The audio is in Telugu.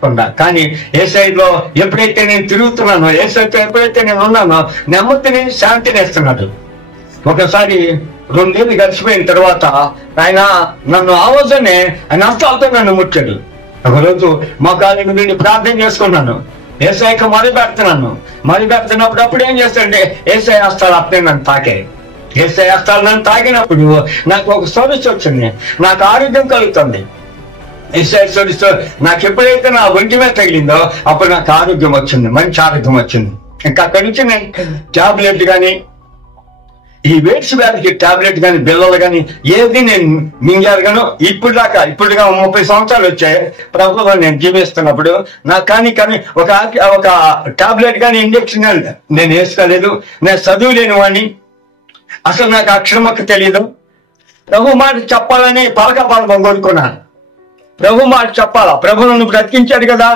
వేసుకున్నా. కానీ యేసయ్యలో ఎప్పుడైతే నేను తిరుగుతున్నానో, యేసయ్యతో ఎప్పుడైతే నేను ఉన్నానో, నెమ్మదిని శాంతిని ఇస్తున్నాడు. ఒకసారి 2 ఏళ్ళు గడిచిపోయిన తర్వాత ఆయన నన్ను ఆవజనే ఆయన హస్తాలతో నన్ను ముట్టాడు. ఒకరోజు మా కాలేజీ నుండి ప్రార్థన చేసుకున్నాను, యేసయ్యకు మరి పెడుతున్నప్పుడు అప్పుడు ఏం చేస్తాడంటే యేసయ్య హస్తాలు అప్పుడే నన్ను తాకాయి. యేసయ్య హస్తాలు నన్ను తాకినప్పుడు నాకు ఒక సొలుసు వచ్చింది, నాకు ఆరోగ్యం కలుగుతుంది. యేసయ్య సొలుసు నాకు ఎప్పుడైతే నా ఒంటి మీద తగిలిందో అప్పుడు నాకు ఆరోగ్యం వచ్చింది, మంచి ఆరోగ్యం వచ్చింది. ఇంకా అక్కడి నుంచి నేను టాబ్లెట్ కానీ, ఈ వెయిట్స్ వ్యాధికి టాబ్లెట్ కానీ, బిల్లలు కానీ ఏది నేను మింగారుగాను. ఇప్పుడు 30 సంవత్సరాలు వచ్చాయి ప్రభుత్వం నేను జీవిస్తున్నప్పుడు. నాకు కానీ ఒక టాబ్లెట్ కానీ ఇంజక్షన్ నేను వేసుకోలేదు. నేను చదువు లేని వాడిని, అసలు నాకు అక్షరమక్క తెలియదు. ప్రభు మాట చెప్పాలని పలక కొనుక్కున్నాను. ప్రభు మాట చెప్పాలా, ప్రభు నన్ను బ్రతికించాడు కదా,